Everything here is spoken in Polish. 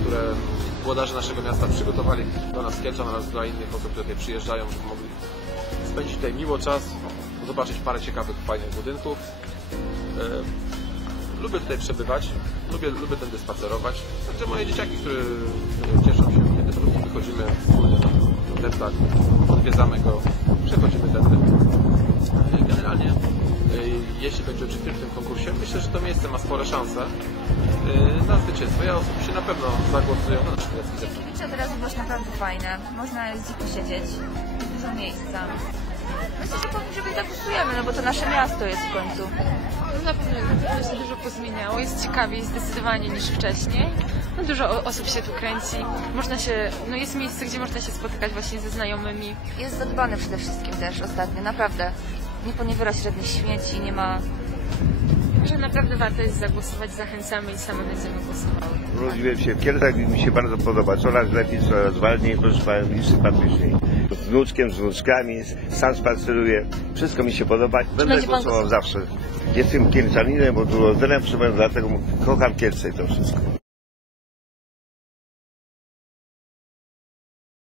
które włodarze naszego miasta przygotowali dla nas Kielczan oraz dla innych osób, które tutaj przyjeżdżają, żeby mogli spędzić tutaj miło czas, zobaczyć parę ciekawych, fajnych budynków. E, lubię tutaj przebywać, lubię, lubię tędy spacerować. Także moje dzieciaki, które cieszą się, kiedy po prostu wychodzimy wspólnie na deptak, odwiedzamy go, przechodzimy tędy. E, generalnie, e, jeśli będzie uczestnik w tym konkursie, myślę, że to miejsce ma spore szanse na zwycięstwo. Ja osobiście na pewno zagłosuję na nasz Kielecki Deptak. Liczę teraz było naprawdę fajne. Można z dziku siedzieć. Dużo miejsca. Myślę, że, po- że zagłosujemy, no bo to nasze miasto jest w końcu. No na pewno, się dużo pozmieniało. Jest ciekawiej zdecydowanie niż wcześniej. No dużo osób się tu kręci. Można się, no jest miejsce, gdzie można się spotykać właśnie ze znajomymi. Jest zadbane przede wszystkim też ostatnio, naprawdę. Nie poniewiera się żadnych śmieci, nie ma... Że naprawdę warto jest zagłosować. Zachęcamy i same będziemy głosowały. Urodziłem się w Kielcach i mi się bardzo podoba. Coraz lepiej, coraz ładniej, proszę Pana, i sympatyczniej. Z wnuczkiem, z wnuczkami, sam spaceruję. Wszystko mi się podoba. Będę będzie głosował zawsze. Jestem Kielczaninem, bo tu rodzenem przybyłem, dlatego kocham Kielce i to wszystko.